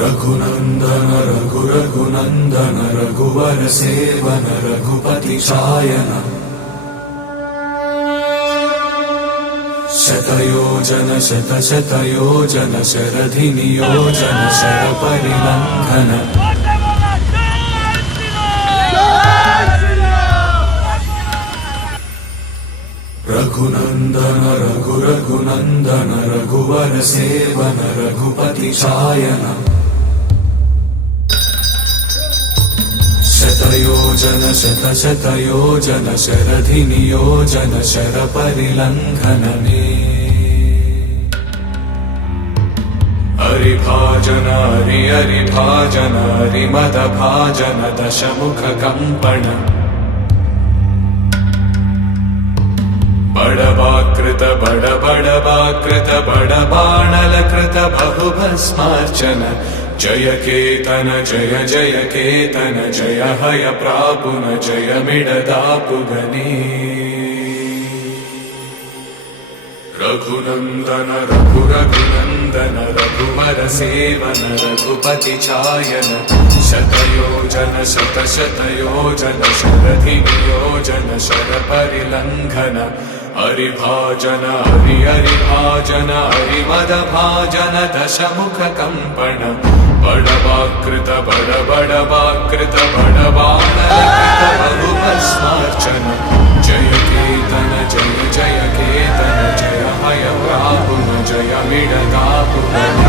रघुनंदन रघुनंदन रघुवर seven Raghupati चायन शतयोजन शतशतयोजन शरधि नियोजन sir परिलंघन Raghunandan Raghunandan रघुवर seven Raghupati चायन शतयोजन शतशतयोजन शरधि नियोजन sir परिलंघन हरिभाजन हरिभाजन हरिमद भाजन दशमुख कंपन बड़वाकृत बड़वाकृत बड़बाणलकृत बहुभस्मार्चन जय केतन जय जय केतन जय हय प्रापुन जय मिडदापुगनी रघुनंदन रघुनंदन रघुवर सेवन रघुपति चायन शतयोजन शतशतयोजन शरधि नियोजन शर परिलंघन हरिभाजन हरिभाजन हरिमद भाजन दशमुख कंपन बड़वाकृत बड़वाकृत बड़बाणलकृत बहुभस्मार्चन जय केतन जय जय केतन जय हय प्रापुन जय मिडदापुगनी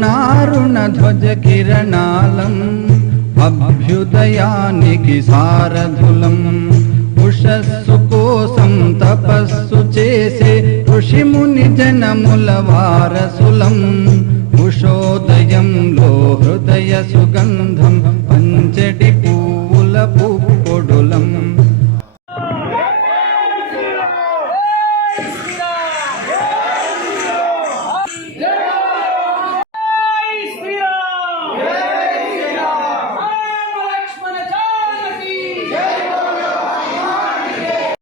नारुण ध्वज किरणालं अभ्युदयानिकि सारधुलं उषस्सु कोसं तपस्सु चेसे ऋषिमुनि जनमुलवारसुलं उषोदयं लो हृदय सुगन्धं पञ्चडि